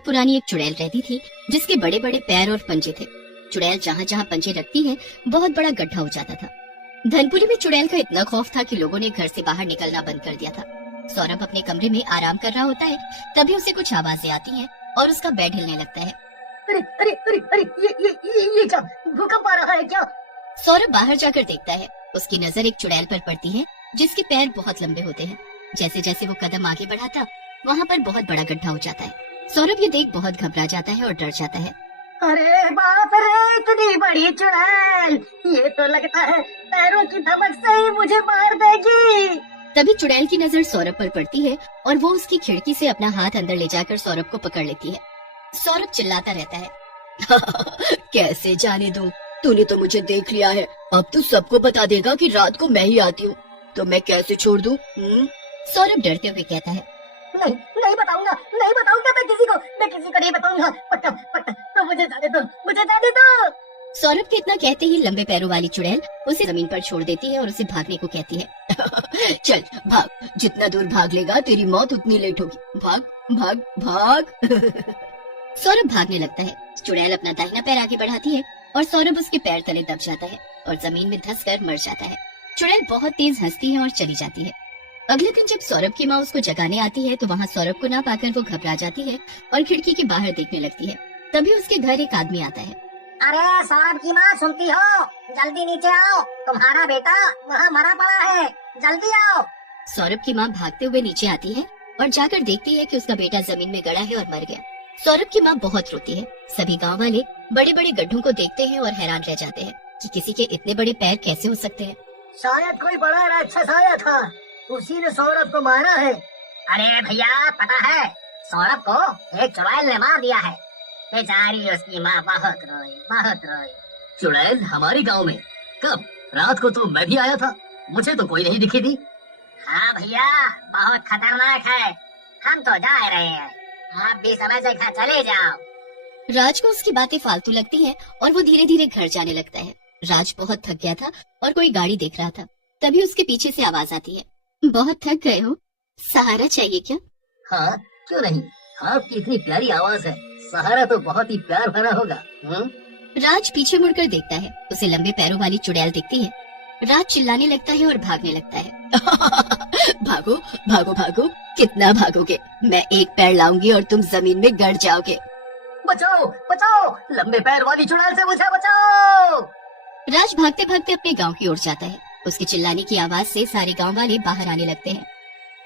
बहुत पुरानी एक चुड़ैल रहती थी जिसके बड़े बड़े पैर और पंजे थे। चुड़ैल जहाँ जहाँ पंजे रखती है बहुत बड़ा गड्ढा हो जाता था। धनपुरी में चुड़ैल का इतना खौफ था कि लोगों ने घर से बाहर निकलना बंद कर दिया था। सौरभ अपने कमरे में आराम कर रहा होता है, तभी उसे कुछ आवाजें आती हैं और उसका बेड हिलने लगता है। अरे अरे अरे अरे ये क्या भूकंप आ रहा है क्या? सौरभ बाहर जाकर देखता है। उसकी नजर एक चुड़ैल पर पड़ती है जिसके पैर बहुत लंबे होते हैं। जैसे जैसे वो कदम आगे बढ़ाता वहाँ पर बहुत बड़ा गड्ढा हो जाता है। सौरभ ये देख बहुत घबरा जाता है और डर जाता है। अरे बाप रे, इतनी बड़ी चुड़ैल! ये तो लगता है पैरों की धमक से ही मुझे मार देगी। तभी चुड़ैल की नजर सौरभ पर पड़ती है और वो उसकी खिड़की से अपना हाथ अंदर ले जाकर सौरभ को पकड़ लेती है। सौरभ चिल्लाता रहता है, कैसे जाने दूं? तूने तो मुझे देख लिया है, अब तू सबको बता देगा कि रात को मैं ही आती हूँ, तो मैं कैसे छोड़ दूं? सौरभ डरते हुए कहता है, नहीं बताऊंगा मैं किसी को नहीं बताऊंगा। पक्का पक्का, तो मुझे जाने दो। सौरभ के इतना कहते ही लंबे पैरों वाली चुड़ैल उसे जमीन पर छोड़ देती है और उसे भागने को कहती है। चल भाग, जितना दूर भाग लेगा तेरी मौत उतनी लेट होगी। भाग भाग भाग। सौरभ भागने लगता है। चुड़ैल अपना दाहिना पैर आगे बढ़ाती है और सौरभ उसके पैर तले दब जाता है और जमीन में धंसकर मर जाता है। चुड़ैल बहुत तेज हंसती है और चली जाती है। अगले दिन जब सौरभ की माँ उसको जगाने आती है तो वहाँ सौरभ को ना पाकर वो घबरा जाती है और खिड़की के बाहर देखने लगती है। तभी उसके घर एक आदमी आता है। अरे सौरभ की माँ, सुनती हो? जल्दी नीचे आओ, तुम्हारा बेटा वहाँ मरा पड़ा है, जल्दी आओ। सौरभ की माँ भागते हुए नीचे आती है और जाकर देखती है कि उसका बेटा जमीन में गड़ा है और मर गया। सौरभ की माँ बहुत रोती है। सभी गांव वाले बड़े बड़े गड्ढों को देखते हैं और हैरान रह जाते हैं कि किसी के इतने बड़े पैर कैसे हो सकते हैं। शायद कोई बड़ा राक्षस आया था, उसी ने सौरभ को मारा है। अरे भैया, पता है सौरभ को एक चुड़ैल ने मार दिया है। बेचारी उसकी माँ बहुत रोई। चुड़ैल हमारे गांव में? कब? रात को तो मैं भी आया था, मुझे तो कोई नहीं दिखी थी। हाँ भैया, बहुत खतरनाक है। हम तो जा रहे हैं, आप भी समय से घर चले जाओ। राज को उसकी बातें फालतू लगती हैं और वो धीरे धीरे घर जाने लगता है। राज बहुत थक गया था और कोई गाड़ी देख रहा था। तभी उसके पीछे से आवाज आती है, बहुत थक गए हो, सहारा चाहिए क्या? हाँ, क्यों नहीं, आपकी इतनी प्यारी आवाज है, सहारा तो बहुत ही प्यार भरा होगा। राज पीछे मुड़कर देखता है। उसे लंबे पैरों वाली चुड़ैल दिखती है। राज चिल्लाने लगता है और भागने लगता है। भागो भागो भागो, कितना भागोगे? मैं एक पैर लाऊंगी और तुम जमीन में गड़ जाओगे। बचाओ बचाओ, लंबे पैर वाली चुड़ैल से मुझे बचाओ। राज भागते भागते अपने गांव की ओर जाता है। उसके चिल्लाने की आवाज से सारे गांव वाले बाहर आने लगते हैं।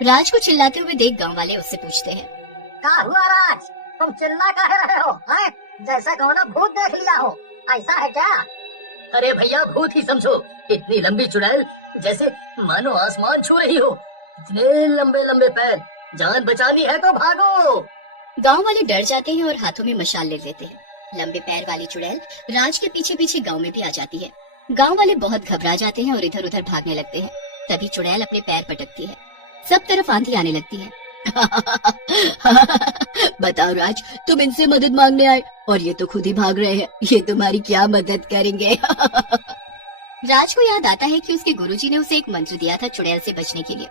राज को चिल्लाते हुए देख गांव वाले उससे पूछते हैं, क्या हुआ राज, तुम चिल्ला काहे रहे हो? हैं? जैसा कहो ना भूत देख लिया हो, ऐसा है क्या? अरे भैया, भूत ही समझो, इतनी लंबी चुड़ैल जैसे मानो आसमान छू रही हो, इतने लंबे लंबे पैर, जान बचानी है तो भागो। गांव वाले डर जाते हैं और हाथों में मशाल ले लेते हैं। लंबे पैर वाली चुड़ैल राज के पीछे पीछे गांव में भी आ जाती है। गांव वाले बहुत घबरा जाते हैं और इधर उधर भागने लगते हैं। तभी चुड़ैल अपने पैर पटकती है। सब तरफ आंधी आने लगती है। बताओ राज, तुम इनसे मदद मांगने आए और ये तो खुद ही भाग रहे हैं, ये तुम्हारी क्या मदद करेंगे? राज को याद आता है कि उसके गुरुजी ने उसे एक मंत्र दिया था चुड़ैल से बचने के लिए।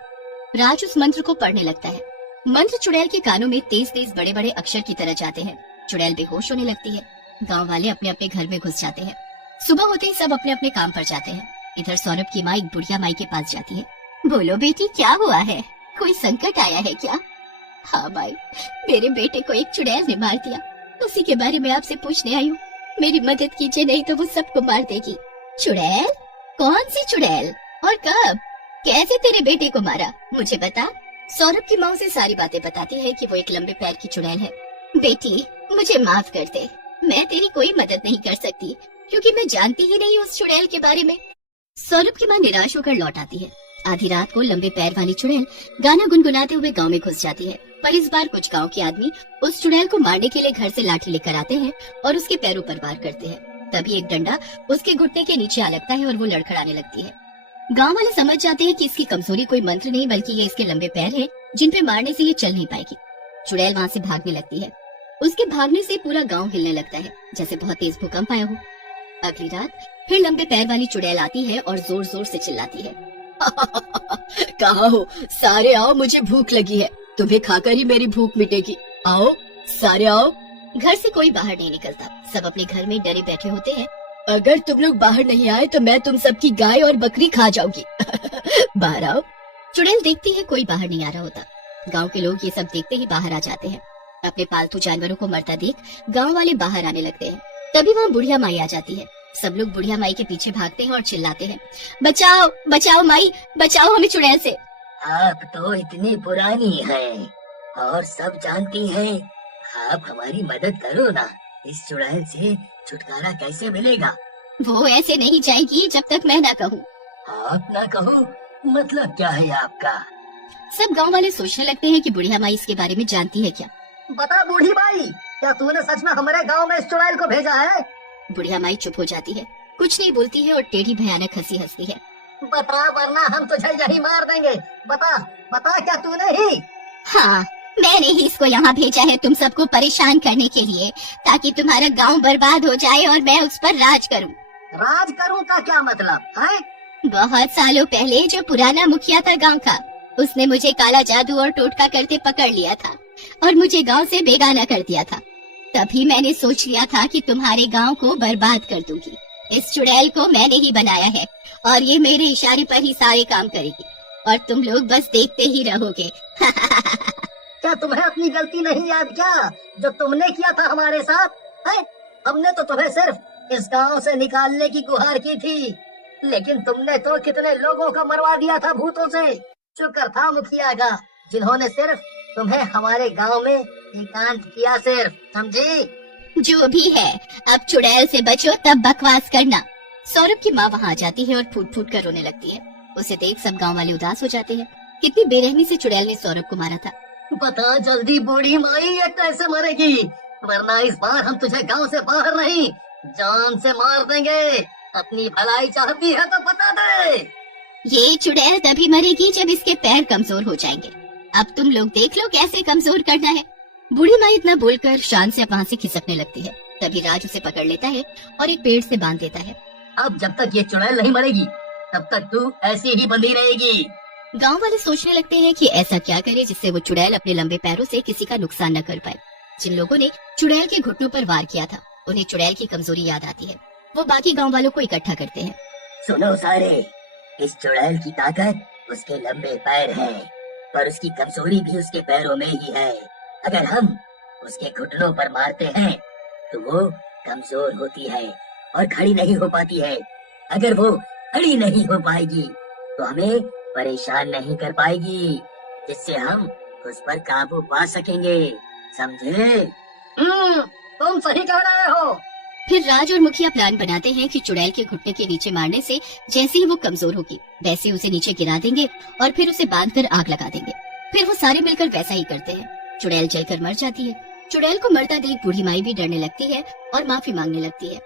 राज उस मंत्र को पढ़ने लगता है। मंत्र चुड़ैल के कानों में तेज तेज बड़े बड़े अक्षर की तरह जाते हैं। चुड़ैल बेहोश होने लगती है। गांव वाले अपने अपने घर में घुस जाते हैं। सुबह होते ही सब अपने अपने काम पर जाते हैं। इधर सौरभ की माँ एक बुढ़िया माई के पास जाती है। बोलो बेटी, क्या हुआ है? कोई संकट आया है क्या? हाँ माई, मेरे बेटे को एक चुड़ैल ने मार दिया, उसी के बारे में आपसे पूछने आई हूँ। मेरी मदद कीजिए, नहीं तो वो सबको मार देगी। चुड़ैल? कौन सी चुड़ैल और कब? कैसे तेरे बेटे को मारा, मुझे बता। सौरभ की माँ उसे सारी बातें बताती है कि वो एक लंबे पैर की चुड़ैल है। बेटी, मुझे माफ कर दे, मैं तेरी कोई मदद नहीं कर सकती क्योंकि मैं जानती ही नहीं उस चुड़ैल के बारे में। सौरभ की माँ निराश होकर लौट आती है। आधी रात को लंबे पैर वाली चुड़ैल गाना गुनगुनाते हुए गांव में घुस जाती है। पर इस बार कुछ गांव के आदमी उस चुड़ैल को मारने के लिए घर से लाठी लेकर आते हैं और उसके पैरों पर वार करते हैं। तभी एक डंडा उसके घुटने के नीचे आ लगता है और वो लड़खड़ाने लगती है। गांव वाले समझ जाते हैं कि इसकी कमजोरी कोई मंत्र नहीं बल्कि ये इसके लंबे पैर हैं, जिन पे मारने से ये चल नहीं पाएगी। चुड़ैल वहाँ से भागने लगती है। उसके भागने से पूरा गांव हिलने लगता है जैसे बहुत तेज भूकंप आया हो। अगली रात फिर लंबे पैर वाली चुड़ैल आती है और जोर जोर से चिल्लाती है, कहाँ हो सारे, आओ, मुझे भूख लगी है, तुम्हें खाकर ही मेरी भूख मिटेगी। आओ सारे आओ। घर से कोई बाहर नहीं निकलता, सब अपने घर में डरे बैठे होते हैं। अगर तुम लोग बाहर नहीं आए तो मैं तुम सबकी गाय और बकरी खा जाऊंगी। बाहर आओ। चुड़ैल देखती है कोई बाहर नहीं आ रहा होता। गांव के लोग ये सब देखते ही बाहर आ जाते हैं। अपने पालतू जानवरों को मरता देख गांव वाले बाहर आने लगते हैं। तभी वहाँ बुढ़िया माई आ जाती है। सब लोग बुढ़िया माई के पीछे भागते हैं और चिल्लाते हैं, बचाओ बचाओ माई, बचाओ हमें चुड़ैल से। आप तो इतनी पुरानी हैं और सब जानती हैं। आप हमारी मदद करो ना, इस चुड़ैल से छुटकारा कैसे मिलेगा? वो ऐसे नहीं जाएगी जब तक मैं ना कहूँ। आप ना कहो मतलब क्या है आपका? सब गांव वाले सोचने लगते हैं कि बुढ़िया माई इसके बारे में जानती है क्या। बता बूढ़ी माई, क्या तूने सच में हमारे गांव में इस चुड़ैल को भेजा है? बुढ़िया माई चुप हो जाती है, कुछ नहीं बोलती है और टेढ़ी भयानक हंसी हंसती है। बता वरना हम तुझे यही मार देंगे। बता बता, क्या तूने ही? हाँ, मैंने ही इसको यहाँ भेजा है तुम सबको परेशान करने के लिए, ताकि तुम्हारा गांव बर्बाद हो जाए और मैं उस पर राज करूं। राज करूं का क्या मतलब है? बहुत सालों पहले जो पुराना मुखिया था गांव का, उसने मुझे काला जादू और टोटका करते पकड़ लिया था और मुझे गांव से बेगाना कर दिया था। तभी मैंने सोच लिया था कि तुम्हारे गांव को बर्बाद कर दूंगी। इस चुड़ैल को मैंने ही बनाया है और ये मेरे इशारे पर ही सारे काम करेगी और तुम लोग बस देखते ही रहोगे। क्या तुम्हें अपनी गलती नहीं याद क्या जो तुमने किया था हमारे साथ? है? हमने तो तुम्हें सिर्फ इस गांव से निकालने की गुहार की थी, लेकिन तुमने तो कितने लोगों को मरवा दिया था भूतों से। शुक्र था मुखिया का, जिन्होंने सिर्फ तुम्हें हमारे गांव में एकांत किया, सिर्फ, समझी? जो भी है, अब चुड़ैल से बचो तब बकवास करना। सौरभ की माँ वहाँ आ जाती है और फूट फूट कर रोने लगती है। उसे देख सब गांव वाले उदास हो जाते हैं। कितनी बेरहमी से चुड़ैल ने सौरभ को मारा था। बता जल्दी बूढ़ी माई, ये कैसे मरेगी? वरना इस बार हम तुझे गांव से बाहर नहीं, जान से मार देंगे। अपनी भलाई चाहती है तो बता दे। ये चुड़ैल तभी मरेगी जब इसके पैर कमजोर हो जाएंगे। अब तुम लोग देख लो कैसे कमजोर करना है। बूढ़ी माई इतना बोलकर शान से वहाँ से खिसकने लगती है। तभी राज उसे पकड़ लेता है और एक पेड़ से बांध देता है। अब जब तक ये चुड़ैल नहीं मरेगी तब तक तू ऐसी ही बंधी रहेगी। गांव वाले सोचने लगते हैं कि ऐसा क्या करे जिससे वो चुड़ैल अपने लंबे पैरों से किसी का नुकसान न कर पाए। जिन लोगों ने चुड़ैल के घुटनों पर वार किया था, उन्हें चुड़ैल की कमजोरी याद आती है। वो बाकी गांव वालों को इकट्ठा करते हैं। सुनो सारे, इस चुड़ैल की ताकत उसके लंबे पैर हैं, पर उसकी कमजोरी भी उसके पैरों में ही है। अगर हम उसके घुटनों पर मारते हैं तो वो कमजोर होती है और खड़ी नहीं हो पाती है। अगर वो खड़ी नहीं हो पाएगी तो हमें परेशान नहीं कर पाएगी, जिससे हम उस पर काबू पा सकेंगे, समझे? तुम सही कह रहे हो। फिर राज और मुखिया प्लान बनाते हैं कि चुड़ैल के घुटने के नीचे मारने से जैसे ही वो कमजोर होगी वैसे उसे नीचे गिरा देंगे और फिर उसे बांधकर आग लगा देंगे। फिर वो सारे मिलकर वैसा ही करते हैं। चुड़ैल जलकर मर जाती है। चुड़ैल को मरता देख बूढ़ी माई भी डरने लगती है और माफी मांगने लगती है।